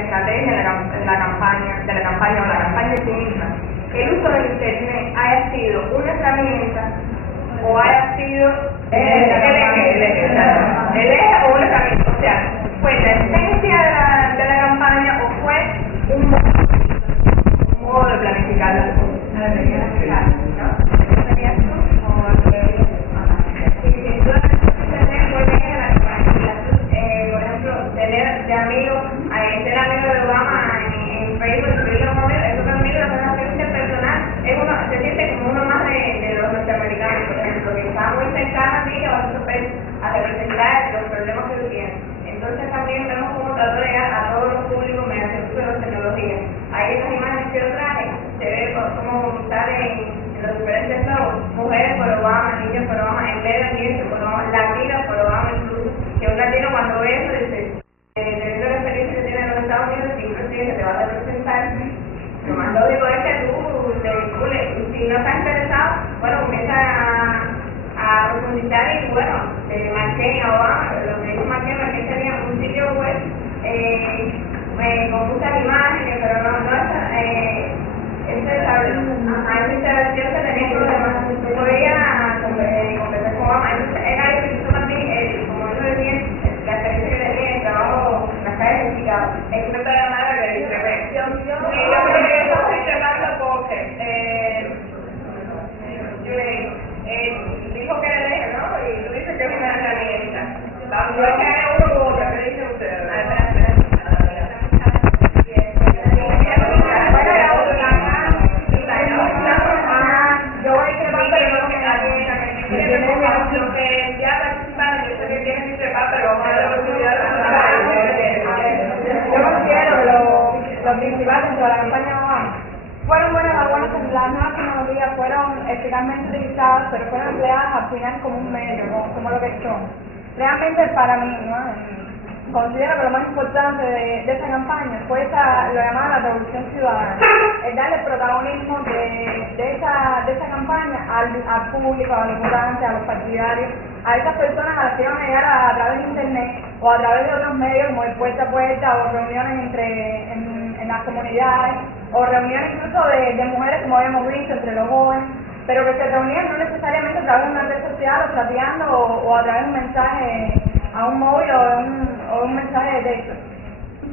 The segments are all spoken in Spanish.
estrategia de la campaña o la campaña en sí misma, el uso del Internet haya sido una herramienta o haya sido el eje o una herramienta. O sea, ¿fue la esencia de la campaña o fue un modo de planificar las cosas? ¿No? De amigos, ser amigo de Obama en Facebook, eso también es una experiencia personal, se siente como uno más de los norteamericanos, por ejemplo, que está muy cercano a ti, que vas a representar los problemas que tú tienes. Entonces también vemos cómo trató de llegar a todos los públicos mediante el uso de las tecnologías. Ahí esas imágenes que yo traje, se ve cómo salen en los diferentes shows, mujeres por Obama, niños por Obama, en medio ambiente por Obama, latinos por Obama incluso, que un latino cuando ve eso dice, teniendo la experiencia que tiene en los Estados Unidos, si un presidente te va a representar, lo más lógico es que tú te vincules. Si no estás interesado, bueno, comienza a profundizar y bueno, McCain a Obama, lo que dijo McCain tenía un sitio web con muchas imágenes, pero no esa interacción que tenía con los demás, podía conversar con Obama. Entonces era eso también, como yo decía, la experiencia que tenía en el trabajo, las calles de Chicago. Es una llamada que le dice, yo creo que eso estoy tratando porque dijo que era lejos, ¿no? Y tú dices que es una herramienta. Yo que uno como otro, ¿qué dice usted? Lo que ya participan, yo sé que tienen que trepar, pero vamos a ver la posibilidad de yo considero que lo principal dentro de la campaña de Obama fueron las nuevas tecnologías fueron eficazmente utilizadas, pero fueron empleadas al final como un medio, como lo que son. Realmente para mí, ¿no? Considero que lo más importante de esa campaña fue lo llamada la revolución ciudadana, el darle protagonismo de esa campaña al público, a los votantes, a los partidarios, a esas personas a las que iban a llegar a través de internet o a través de otros medios como el puerta a puerta o reuniones en las comunidades o reuniones incluso de mujeres como habíamos visto entre los jóvenes, pero que se reunían no necesariamente a través de una red social o chateando o a través de un mensaje a un móvil o un mensaje de texto,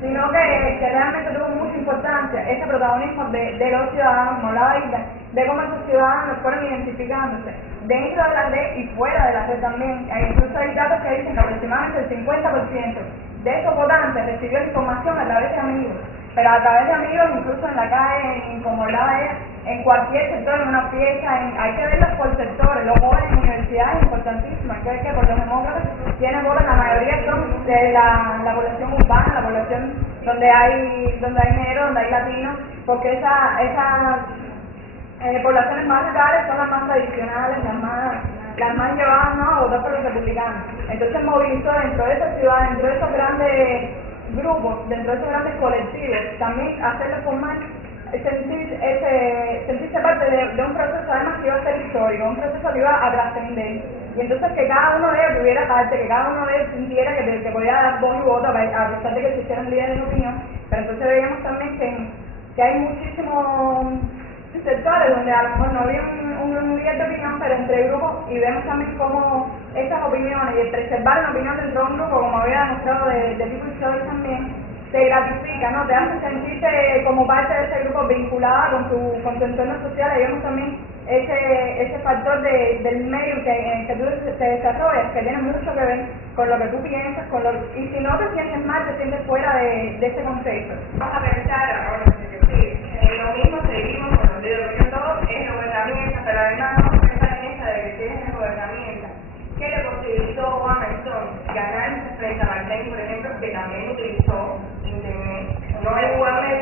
sino que realmente tuvo mucha importancia ese protagonismo de los ciudadanos, como hablaba Ida, de cómo esos ciudadanos fueron identificándose dentro de la red y fuera de la red también. Incluso hay datos que dicen que aproximadamente el 50% de esos votantes recibió información a través de amigos, pero a través de amigos incluso en la calle, como hablaba ella, en cualquier sector, en una fiesta, hay que verlos por sectores. Los jóvenes en universidades es importantísimo, hay que ver que por los demócratas tienen votos, la mayoría son de la población urbana, la población donde hay negros, donde hay latinos, porque esas poblaciones más rurales son las más tradicionales, las más llevadas, ¿no?, a votar por los republicanos. Entonces movilizó dentro de esa ciudad, dentro de esos grandes grupos, dentro de esos grandes colectivos, también hacerlo formar, sentirse parte de un proceso además que iba a ser histórico, un proceso que iba a trascender. Y entonces que cada uno de ellos tuviera parte, que cada uno de ellos sintiera que podía dar voz y voto a pesar de que existieran líderes de opinión. Pero entonces veíamos también que hay muchísimos sectores donde a lo mejor no había un líder de opinión, pero entre grupos, y vemos también cómo esas opiniones y el preservar una opinión dentro de un grupo, como había demostrado de People's Choice también, te gratifica, ¿no? Te hace sentirte como parte de ese grupo vinculada con tu entorno social. Y vemos también ese factor del medio en el que tú te desarrollas, que tiene mucho que ver con lo que tú piensas, y si no te sientes mal, te sientes fuera de ese contexto. Vamos a pensar ahora lo mismo seguimos con los dedos, porque todo es la herramienta, pero además vamos a pensar en esta de que tienes la herramienta. ¿Qué le posibilitó a Obama entonces ganarse frente a Martin, por ejemplo, que también utilizó internet? No igualmente